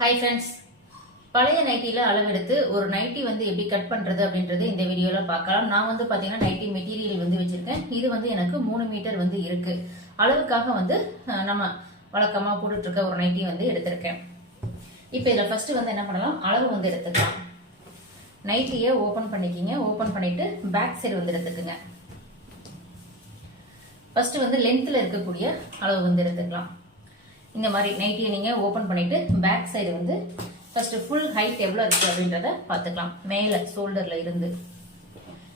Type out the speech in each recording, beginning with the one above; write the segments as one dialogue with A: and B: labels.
A: Hi friends பழைய நைட்டியில் அளவெடுத்து ஒரு நைட்டி வந்து எப்படி கட் பண்ணுறது அப்படின்றது இந்த வீடியோவில் பார்க்கலாம். நான் வந்து பார்த்தீங்கன்னா நைட்டி மெட்டீரியல் வந்து வச்சுருக்கேன். இது வந்து எனக்கு மூணு மீட்டர் வந்து இருக்குது அளவுக்காக வந்து நம்ம வழக்கமாக போட்டுட்ருக்க ஒரு நைட்டி வந்து எடுத்திருக்கேன். இப்போ இதில் ஃபஸ்ட்டு வந்து என்ன பண்ணலாம்? அளவு வந்து எடுத்துக்கலாம். நைட்டியை ஓப்பன் பண்ணிக்கிங்க. ஓப்பன் பண்ணிவிட்டு பேக் சைடு வந்து எடுத்துக்குங்க. ஃபஸ்ட்டு வந்து லென்த்தில் இருக்கக்கூடிய அளவு வந்து எடுத்துக்கலாம். இந்த மாதிரி நைட்டியை நீங்கள் ஓப்பன் பண்ணிவிட்டு பேக் சைடு வந்து ஃபஸ்ட்டு ஃபுல் ஹைட் எவ்வளோ இருக்குது அப்படின்றத பார்த்துக்கலாம். மேலே ஷோல்டரில் இருந்து.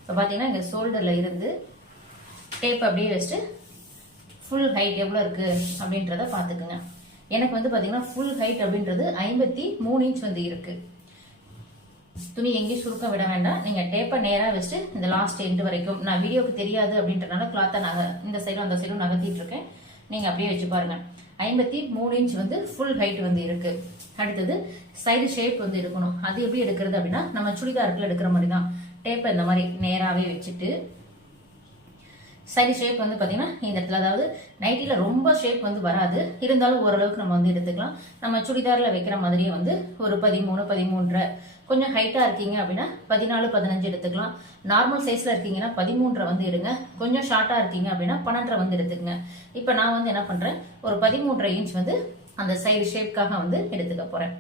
A: இப்போ பார்த்தீங்கன்னா இங்கே ஷோல்டரில் இருந்து டேப் அப்படியே வச்சுட்டு ஃபுல் ஹைட் எவ்வளோ இருக்குது அப்படின்றத பார்த்துக்குங்க. எனக்கு வந்து பார்த்தீங்கன்னா ஃபுல் ஹைட் அப்படின்றது ஐம்பத்தி மூணு இன்ச் வந்து இருக்குது துணி எங்கேயும் சுருக்கம் விட வேண்டாம். நீங்கள் டேப்பை நேராக வச்சுட்டு இந்த லாஸ்ட் எண்டு வரைக்கும். நான் வீடியோக்கு தெரியாது அப்படின்றனால கிளாத்தை நக இந்த சைடும் அந்த சைடும் நகர்த்திட்டு இருக்கேன். நீங்கள் அப்படியே வச்சு பாருங்கள் ஐம்பத்தி மூணு இன்ச் வந்து ஃபுல் ஹைட் வந்து இருக்கு. அடுத்தது சைடு ஷேப் வந்து எடுக்கணும். அது எப்படி எடுக்கிறது அப்படின்னா நம்ம சுடிதாருக்குள்ள எடுக்கிற மாதிரி தான் டேப்பை இந்த மாதிரி நேராகவே வச்சுட்டு சைடு ஷேப் வந்து பார்த்தீங்கன்னா இந்த இடத்துல அதாவது நைட்டியில் ரொம்ப ஷேப் வந்து வராது. இருந்தாலும் ஓரளவுக்கு நம்ம வந்து எடுத்துக்கலாம். நம்ம சுடிதாரில் வைக்கிற மாதிரியே வந்து ஒரு பதிமூணு பதிமூன்றரை கொஞ்சம் ஹைட்டாக இருக்கீங்க அப்படின்னா பதினாலு பதினஞ்சு எடுத்துக்கலாம். நார்மல் சைஸில் இருக்கீங்கன்னா பதிமூன்றரை வந்து எடுங்க. கொஞ்சம் ஷார்ட்டாக இருக்கீங்க அப்படின்னா பன்னெண்டரை வந்து எடுத்துக்கங்க. இப்போ நான் வந்து என்ன பண்ணுறேன் ஒரு பதிமூன்றரை இன்ச் வந்து அந்த சைடு ஷேப்காக வந்து எடுத்துக்க போகிறேன்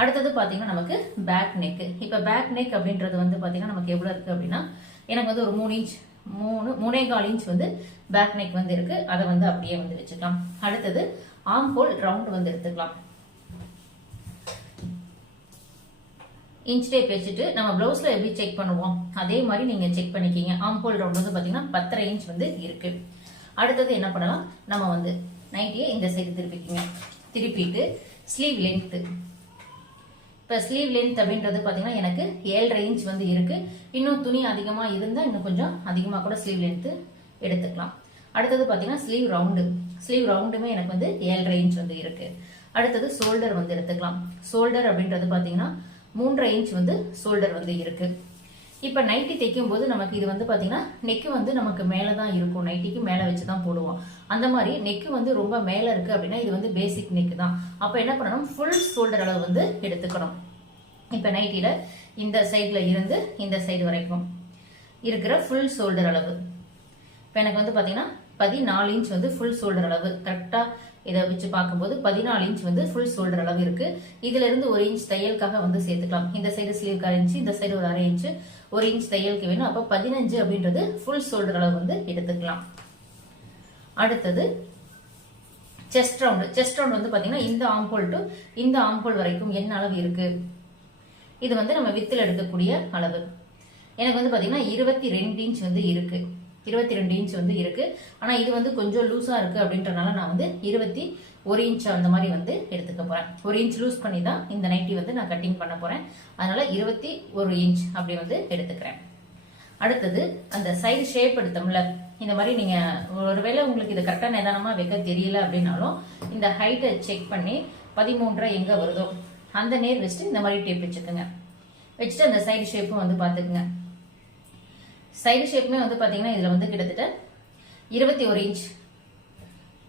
A: அடுத்தது பார்த்தீங்கன்னா நமக்கு பேக் நெக் இப்போ பேக் நெக் அப்படின்றது வந்து பார்த்தீங்கன்னா நமக்கு எவ்வளோ இருக்குது அப்படின்னா எனக்கு வந்து ஒரு மூணு இன்ச் மூணு மூணே கால் இன்ச் வந்து பேக் நெக் வந்து இருக்குது அதை வந்து அப்படியே வந்து வச்சுக்கலாம். அடுத்தது ஆம்போல் ரவுண்ட் வந்து எடுத்துக்கலாம். இன்ச் டேப் வச்சுட்டு நம்ம பிளவுஸ்ல எப்படி செக் பண்ணுவோம்? அதே மாதிரி நீங்க செக் பண்ணிக்கிங்க. ஆம்போல் ரவுண்ட் வந்து பாத்தீங்கன்னா பத்தரை இன்ச் வந்து இருக்கு. அடுத்தது என்ன பண்ணலாம்? நம்ம வந்து நைட்டியை இந்த சைடு திருப்பிக்கிங்க. திருப்பிட்டு ஸ்லீவ் லென்த்து இப்போ ஸ்லீவ் லென்த் அப்படின்றது பார்த்தீங்கன்னா எனக்கு ஏழரை இன்ச் வந்து இருக்குது இன்னும் துணி அதிகமாக இருந்தால் இன்னும் கொஞ்சம் அதிகமாக கூட ஸ்லீவ் லென்த்து எடுத்துக்கலாம். அடுத்தது பார்த்தீங்கன்னா ஸ்லீவ் ரவுண்டு ஸ்லீவ் ரவுண்டுமே எனக்கு வந்து ஏழரை இன்ச் வந்து இருக்குது அடுத்தது ஷோல்டர் வந்து எடுத்துக்கலாம். ஷோல்டர் அப்படின்றது பார்த்தீங்கன்னா மூன்றரை இன்ச் வந்து ஷோல்டர் வந்து இருக்கு. இப்போ நைட்டி தைக்கும் போது நமக்கு இது வந்து பார்த்தீங்கன்னா நெக்கு வந்து நமக்கு மேலே தான் இருக்கும் நைட்டிக்கு மேலே வச்சு தான் போடுவோம். அந்த மாதிரி நெக்கு வந்து ரொம்ப மேலே இருக்கு அப்படின்னா இது வந்து பேசிக் நெக்கு தான். அப்போ என்ன பண்ணணும்? ஃபுல் ஷோல்டர் அளவு வந்து எடுத்துக்கணும். இப்போ நைட்டியில் இந்த சைடில் இருந்து இந்த சைடு வரைக்கும் இருக்கிற ஃபுல் ஷோல்டர் அளவு. இப்போ எனக்கு வந்து பார்த்தீங்கன்னா பதினாலு இன்ச் வந்து ஃபுல் ஷோல்டர் அளவு. கரெக்டாக இதை வச்சு பார்க்கும்போது பதினாலு இன்ச் வந்து ஃபுல் ஷோல்டர் அளவு இருக்கு. இதுல இருந்து ஒரு இன்ச் தையலுக்காக வந்து சேர்த்துக்கலாம். இந்த சைடு ஸ்லீவ் அரை இன்ச் இந்த சைடு ஒரு அரை இன்ச் ஒரு இன்ச் தையலுக்கு வேணும். அப்போ பதினஞ்சு அப்படின்றது ஃபுல் ஷோல்டர் அளவு வந்து எடுத்துக்கலாம். அடுத்தது செஸ்ட் ரவுண்டு செஸ்ட் ரவுண்ட் வந்து பார்த்தீங்கன்னா இந்த ஆம்போல் டு இந்த ஆம்போல் வரைக்கும் என்ன அளவு இருக்கு? இது வந்து நம்ம வித்தில் எடுக்கக்கூடிய அளவு. எனக்கு வந்து பார்த்தீங்கன்னா இருபத்தி ரெண்டு இன்ச் வந்து இருக்கு. இருபத்தி ரெண்டு இன்ச் வந்து இருக்கு. ஆனால் இது வந்து கொஞ்சம் லூஸாக இருக்கு அப்படின்றனால நான் வந்து இருபத்தி ஒரு இன்ச் அந்த மாதிரி வந்து எடுத்துக்க போறேன். ஒரு இன்ச் லூஸ் பண்ணி தான் இந்த நைட்டி வந்து நான் கட்டிங் பண்ண போறேன். அதனால இருபத்தி ஒரு இன்ச் அப்படி வந்து எடுத்துக்கிறேன். அடுத்தது அந்த சைடு ஷேப் எடுத்தோம்ல இந்த மாதிரி நீங்க ஒருவேளை உங்களுக்கு இது கரெக்டாக நிதானமா வைக்க தெரியல அப்படின்னாலும் இந்த ஹைட்டை செக் பண்ணி பதிமூன்றரை எங்க வருதோ அந்த நேர் வச்சுட்டு இந்த மாதிரி டேப் வச்சுக்கோங்க. வச்சுட்டு அந்த சைடு ஷேப்பும் வந்து பார்த்துக்குங்க. சைடு ஷேப்புமே வந்து பார்த்தீங்கன்னா இதில் வந்து கிட்டத்தட்ட இருபத்தி ஒரு இன்ச்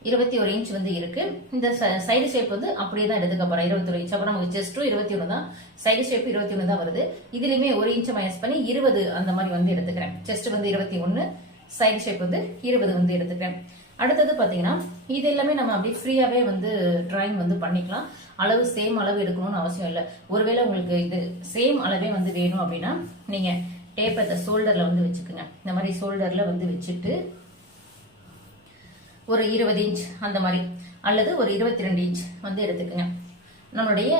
A: இருபத்தி ஒரு இன்ச் வந்து இருக்கு. இந்த சைடு ஷேப் வந்து அப்படியே தான் எடுத்துக்க போறேன் இருபத்தி ஒரு இன்ச் அப்புறம் நமக்கு ஜஸ்ட்டும் இருபத்தி ஒன்று தான். சைடு ஷேப் இருபத்தி ஒன்று தான் வருது. இதுலயுமே ஒரு இன்ச் மைனஸ் பண்ணி இருபது அந்த மாதிரி வந்து எடுத்துக்கிறேன். செஸ்ட் வந்து இருபத்தி ஒன்று சைடு ஷேப் வந்து இருபது வந்து எடுத்துக்கிறேன். அடுத்தது பார்த்தீங்கன்னா இது எல்லாமே நம்ம அப்படியே ஃப்ரீயாகவே வந்து ட்ராயிங் வந்து பண்ணிக்கலாம். அளவு சேம் அளவு எடுக்கணும்னு அவசியம் இல்லை. ஒருவேளை உங்களுக்கு இது சேம் அளவே வந்து வேணும் அப்படின்னா நீங்கள் டேப்பை இந்த ஷோல்டரில் வந்து வச்சுக்கோங்க. இந்த மாதிரி ஷோல்டரில் வந்து வச்சுட்டு ஒரு இருபது இன்ச் அந்த மாதிரி அல்லது ஒரு இருபத்தி ரெண்டு இன்ச் வந்து எடுத்துக்கோங்க. நம்மளுடைய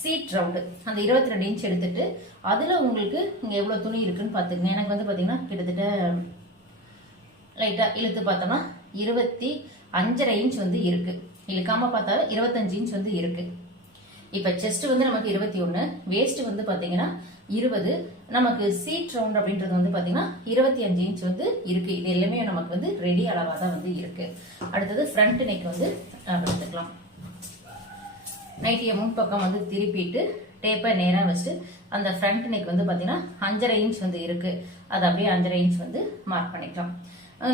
A: சீட் ரவுண்டு அந்த இருபத்தி ரெண்டு இன்ச் எடுத்துட்டு அதில் உங்களுக்கு இங்கே எவ்வளோ துணி இருக்குன்னு பார்த்துக்கங்க. எனக்கு வந்து பார்த்தீங்கன்னா கிட்டத்தட்ட லைட்டாக இழுத்து பார்த்தோம்னா இருபத்தி அஞ்சரை இன்ச் வந்து இருக்கு. இழுக்காம பார்த்தா இருபத்தஞ்சு இன்ச் வந்து இருக்கு. இப்போ செஸ்ட் வந்து நமக்கு இருபத்தி ஒன்று வேஸ்ட் வந்து பார்த்தீங்கன்னா இருபது. நமக்கு சீட் ரவுண்ட் அப்படின்றது வந்து பார்த்தீங்கன்னா இருபத்தி அஞ்சு இன்ச் வந்து இருக்கு. இது எல்லாமே நமக்கு வந்து ரெடி அளவாக தான் வந்து இருக்கு. அடுத்தது ஃப்ரண்ட் நெக் வந்து எடுத்துக்கலாம் நைட்டியை முன்பக்கம் வந்து திருப்பிட்டு டேப்பை நேராக வச்சுட்டு அந்த ஃப்ரண்ட் நெக் வந்து பார்த்தீங்கன்னா அஞ்சரை இன்ச் வந்து இருக்கு. அது அப்படியே அஞ்சரை இன்ச் வந்து மார்க் பண்ணிக்கலாம்.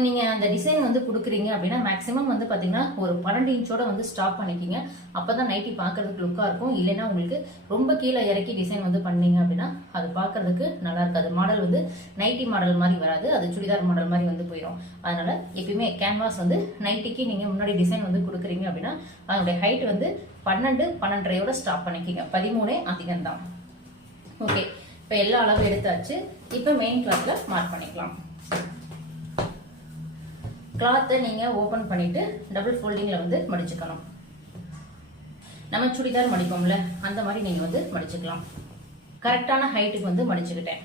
A: நீங்கள் அந்த டிசைன் வந்து கொடுக்குறீங்க அப்படின்னா மேக்ஸிமம் வந்து பார்த்தீங்கன்னா ஒரு பன்னெண்டு இன்ச்சோட வந்து ஸ்டாப் பண்ணிக்கிங்க. அப்போ தான் நைட்டி பார்க்கறதுக்கு லுக்காக இருக்கும். இல்லைன்னா உங்களுக்கு ரொம்ப கீழே இறக்கி டிசைன் வந்து பண்ணீங்க அப்படின்னா அது பார்க்கறதுக்கு நல்லா இருக்காது மாடல் வந்து நைட்டி மாடல் மாதிரி வராது. அது சுடிதார் மாடல் மாதிரி வந்து போயிடும் அதனால எப்பயுமே கேன்வாஸ் வந்து நைட்டிக்கு நீங்கள் முன்னாடி டிசைன் வந்து கொடுக்குறீங்க அப்படின்னா அதனுடைய ஹைட் வந்து பன்னெண்டு பன்னெண்டரையோட ஸ்டாப் பண்ணிக்கிங்க. பதிமூணே அதிகம் தான் ஓகே இப்போ எல்லா அளவு எடுத்தாச்சு. இப்போ மெயின் கிளாத்தில் மார்க் பண்ணிக்கலாம். கிளாத்தை நீங்கள் ஓப்பன் பண்ணிவிட்டு டபுள் ஃபோல்டிங்கில் வந்து மடிச்சுக்கணும். நம்ம சுடிதார் மடிப்போம்ல அந்த மாதிரி நீங்கள் வந்து மடிச்சுக்கலாம். கரெக்டான ஹைட்டுக்கு வந்து மடிச்சுக்கிட்டேன்.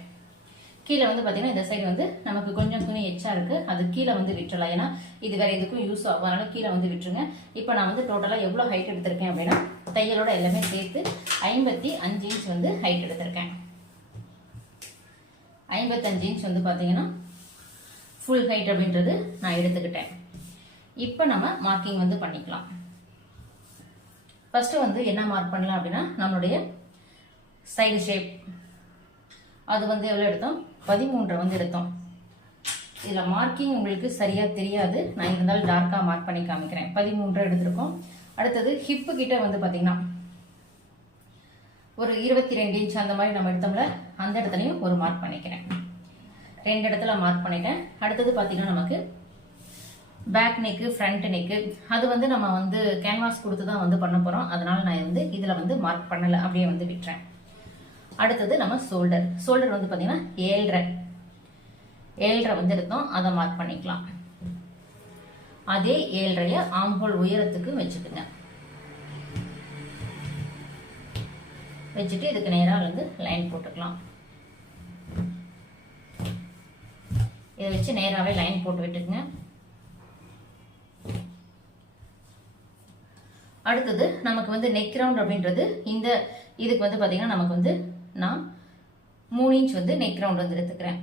A: கீழே வந்து பார்த்தீங்கன்னா இந்த சைடு வந்து நமக்கு கொஞ்சம் துணி எச்சா இருக்குது அது கீழே வந்து விட்டுறலாம். ஏன்னா இது வேறு எதுக்கும் யூஸ் ஆகும் அதனால கீழே வந்து விட்டுருங்க. இப்போ நான் வந்து டோட்டலாக எவ்வளோ ஹைட் எடுத்திருக்கேன் அப்படின்னா தையலோட எல்லாமே சேர்த்து ஐம்பத்தி அஞ்சு இன்ச் வந்து ஹைட் எடுத்திருக்கேன். ஐம்பத்தஞ்சு இன்ச் வந்து பார்த்தீங்கன்னா ஃபுல் ஹைட் அப்படின்றது நான் எடுத்துக்கிட்டேன். இப்போ நம்ம மார்க்கிங் வந்து பண்ணிக்கலாம். ஃபஸ்ட்டு வந்து என்ன மார்க் பண்ணலாம் அப்படின்னா நம்மளுடைய சைடு ஷேப் அது வந்து எவ்வளோ எடுத்தோம்? பதிமூன்றை வந்து எடுத்தோம். இதில் மார்க்கிங் உங்களுக்கு சரியாக தெரியாது. நான் இருந்தாலும் டார்க்காக மார்க் பண்ணி காமிக்கிறேன். பதிமூன்றை எடுத்திருக்கோம். அடுத்தது ஹிப்பு கிட்ட வந்து பார்த்தீங்கன்னா ஒரு இருபத்தி ரெண்டு இன்ச் அந்த மாதிரி நம்ம எடுத்தோம்ல அந்த இடத்துலையும் ஒரு மார்க் பண்ணிக்கிறேன். ரெண்டு இடத்துல மார்க் பண்ணிட்டேன். அடுத்தது பார்த்தீங்கன்னா நமக்கு பேக் நெக்கு ஃப்ரண்ட் நெக்கு அது வந்து நம்ம வந்து கேன்வாஸ் கொடுத்து தான் வந்து பண்ண போகிறோம் அதனால் நான் வந்து இதில் வந்து மார்க் பண்ணலை. அப்படியே வந்து விட்டுறேன். அடுத்தது நம்ம ஷோல்டர் ஷோல்டர் வந்து பார்த்தீங்கன்னா ஏழ்ரை. ஏழ்ரை வந்து எடுத்தோம். அதை மார்க் பண்ணிக்கலாம். அதே ஏழ்ரைய ஆம்போல் உயரத்துக்கு வச்சுக்குங்க. வச்சுட்டு இதுக்கு நேராக வந்து லைன் போட்டுக்கலாம். இதை வச்சு நேராகவே லைன் போட்டு விட்டுக்குங்க. அடுத்தது நமக்கு வந்து நெக் ரவுண்ட் அப்படின்றது இந்த இதுக்கு வந்து பார்த்தீங்கன்னா நமக்கு வந்து நான் மூணு இன்ச் வந்து நெக் ரவுண்ட் வந்து எடுத்துக்கிறேன்.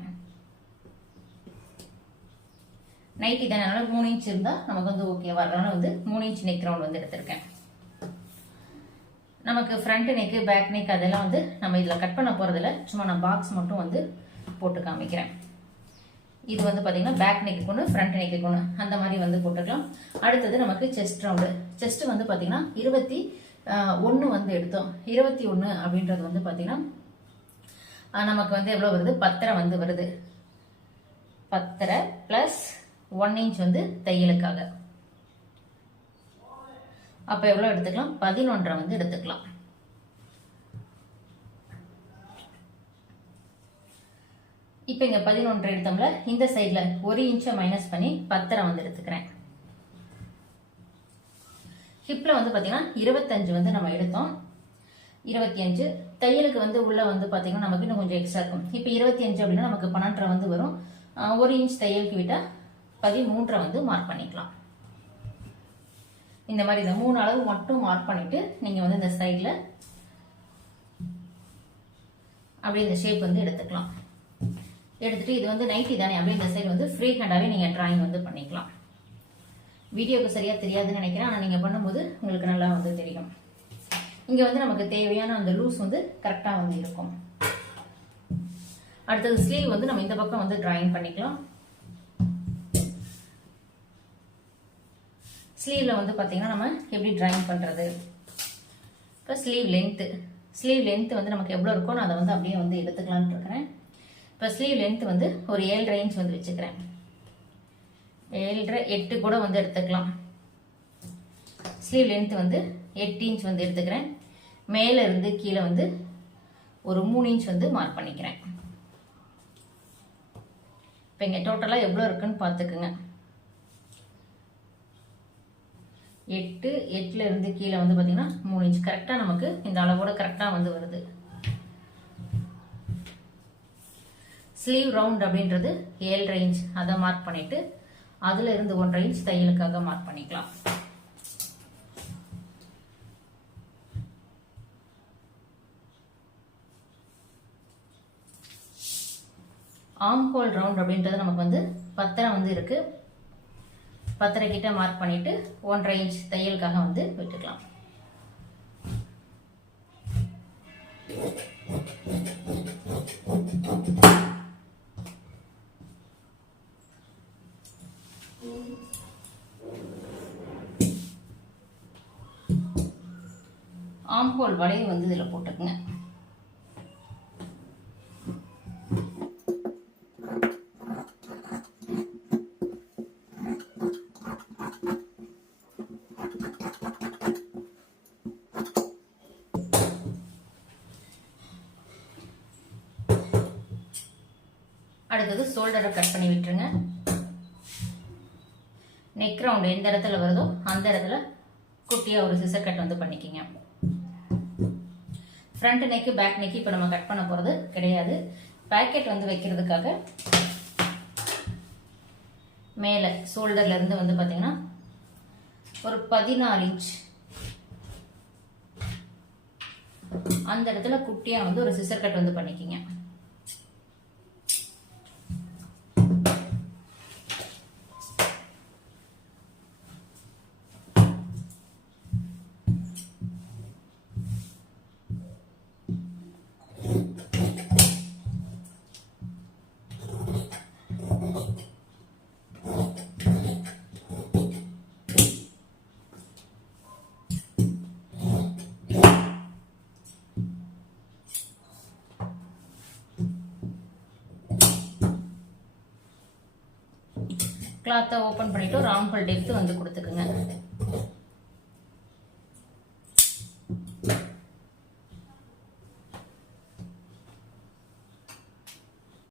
A: நைட்டி தானே அதனால மூணு இன்ச் இருந்தால் நமக்கு வந்து ஓகேவா அதனால வந்து மூணு இன்ச் நெக் ரவுண்ட் வந்து எடுத்திருக்கேன். நமக்கு ஃப்ரண்ட் நெக்கு பேக் நெக் அதெல்லாம் வந்து நம்ம இதில் கட் பண்ண போகிறதில்ல சும்மா நான் பாக்ஸ் மட்டும் வந்து போட்டு காமிக்கிறேன். இது வந்து பார்த்தீங்கன்னா பேக் நெக்கு கொண்டு ஃப்ரண்ட் நெக்கு கொண்டு அந்த மாதிரி வந்து போட்டுக்கலாம். அடுத்தது நமக்கு செஸ்ட் ரவுண்டு செஸ்ட் வந்து பார்த்தீங்கன்னா இருபத்தி ஒன்று வந்து எடுத்தோம். இருபத்தி ஒன்று அப்படின்றது வந்து பார்த்தீங்கன்னா நமக்கு வந்து எவ்வளோ வருது? பத்தரை வந்து வருது. பத்தரை ப்ளஸ் ஒன் இன்ச் வந்து தையலுக்காக. அப்போ எவ்வளோ எடுத்துக்கலாம்? பதினொன்றரை வந்து எடுத்துக்கலாம். இப்போ இங்கே பதினொன்று எடுத்தோம்ல இந்த சைடில் ஒரு இன்ச்சை மைனஸ் பண்ணி பத்தரை வந்து எடுத்துக்கிறேன். ஹிப்பில் வந்து பார்த்தீங்கன்னா இருபத்தஞ்சு வந்து நம்ம எடுத்தோம். இருபத்தி அஞ்சு தையலுக்கு வந்து உள்ளே வந்து பார்த்திங்கன்னா நமக்கு இன்னும் கொஞ்சம் எக்ஸ்ட்ரா இருக்கும். இப்போ இருபத்தி அஞ்சு அப்படின்னா நமக்கு பன்னெண்டரை வந்து வரும். ஒரு இன்ச் தையலுக்கு விட்டால் பதிமூன்றை வந்து மார்க் பண்ணிக்கலாம். இந்த மாதிரி இந்த மூணு அளவு மட்டும் மார்க் பண்ணிவிட்டு நீங்கள் வந்து இந்த சைடில் அப்படியே இந்த ஷேப் வந்து எடுத்துக்கலாம். எடுத்துட்டு இது வந்து நைட்டி தானே அப்படியே இந்த சைடு வந்து ஃப்ரீ ஹேண்டாகவே நீங்கள் ட்ராயிங் வந்து பண்ணிக்கலாம். வீடியோக்கு சரியாக தெரியாதுன்னு நினைக்கிறேன் ஆனால் நீங்கள் பண்ணும்போது உங்களுக்கு நல்லா வந்து தெரியும். இங்கே வந்து நமக்கு தேவையான அந்த லூஸ் வந்து கரெக்டாக வந்து இருக்கும். அடுத்தது ஸ்லீவ் வந்து நம்ம இந்த பக்கம் வந்து ட்ராயிங் பண்ணிக்கலாம். ஸ்லீவில் வந்து பார்த்தீங்கன்னா நம்ம எப்படி ட்ராயிங் பண்ணுறது இப்போ ஸ்லீவ் லென்த்து ஸ்லீவ் லென்த்து வந்து நமக்கு எவ்வளோ இருக்கோ நான் அதை வந்து அப்படியே வந்து எடுத்துக்கலான்ட்டு இருக்கிறேன். இப்போ ஸ்லீவ் லென்த் வந்து ஒரு ஏழரை இன்ச் வந்து வச்சுக்கிறேன். ஏழரை எட்டு கூட வந்து எடுத்துக்கலாம். ஸ்லீவ் லென்த் வந்து எட்டு இன்ச் வந்து எடுத்துக்கிறேன். மேலே இருந்து கீழே வந்து ஒரு மூணு இன்ச் வந்து மார்க் பண்ணிக்கிறேன். இப்போ இங்கே டோட்டலாக எவ்வளோ இருக்குன்னு பார்த்துக்குங்க. எட்டு எட்டில் இருந்து கீழே வந்து பார்த்தீங்கன்னா மூணு இன்ச் கரெக்டாக நமக்கு இந்த அளவோட கரெக்டாக வந்து வருது. ஸ்லீவ் ரவுண்ட் அப்படின்றது ஏழு இன்ச் அதை மார்க் பண்ணிட்டு அதுல இருந்து ஒன்றரை இன்ச் தையலுக்காக மார்க் பண்ணிக்கலாம். ஆம் ஹோல் ரவுண்ட் அப்படின்றது நமக்கு வந்து பத்தரை வந்து இருக்கு. பத்தரை கிட்ட மார்க் பண்ணிட்டு ஒன்றரை இன்ச் தையலுக்காக வந்து விட்டுக்கலாம். மாங்கோல் வளைவு வந்து இதில் போட்டுக்குங்க. அடுத்தது ஷோல்டரை கட் பண்ணி விட்டுருங்க. நெக் ரவுண்ட் எந்த இடத்துல வருதோ அந்த இடத்துல குட்டியாக ஒரு சிசர் கட் வந்து பண்ணிக்கிங்க. ஃப்ரண்ட் நெக்கு பேக் நெக்கு இப்போ நம்ம கட் பண்ண போகிறது கிடையாது. பேக்கெட் வந்து வைக்கிறதுக்காக மேலே ஷோல்டர்லேருந்து வந்து பார்த்தீங்கன்னா ஒரு பதினாறு இன்ச் அந்த இடத்துல குட்டியாக வந்து ஒரு சிசர் கட் வந்து பண்ணிக்கிங்க. கிளாத்தை ஓப்பன் பண்ணிவிட்டு ஒரு ஆம்பல் வந்து கொடுத்துக்குங்க.